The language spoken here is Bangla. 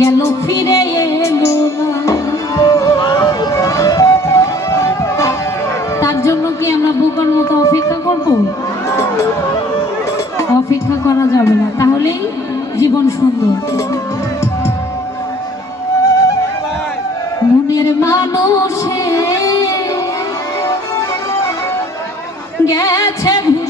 গেল, ফিরে এলো তার জন্য কি আমরা বোকার মতো অপেক্ষা করব? অপেক্ষা করা যাবে না। তাহলেই জীবন সুন্দর। মনের মানুষে গেছে ভুল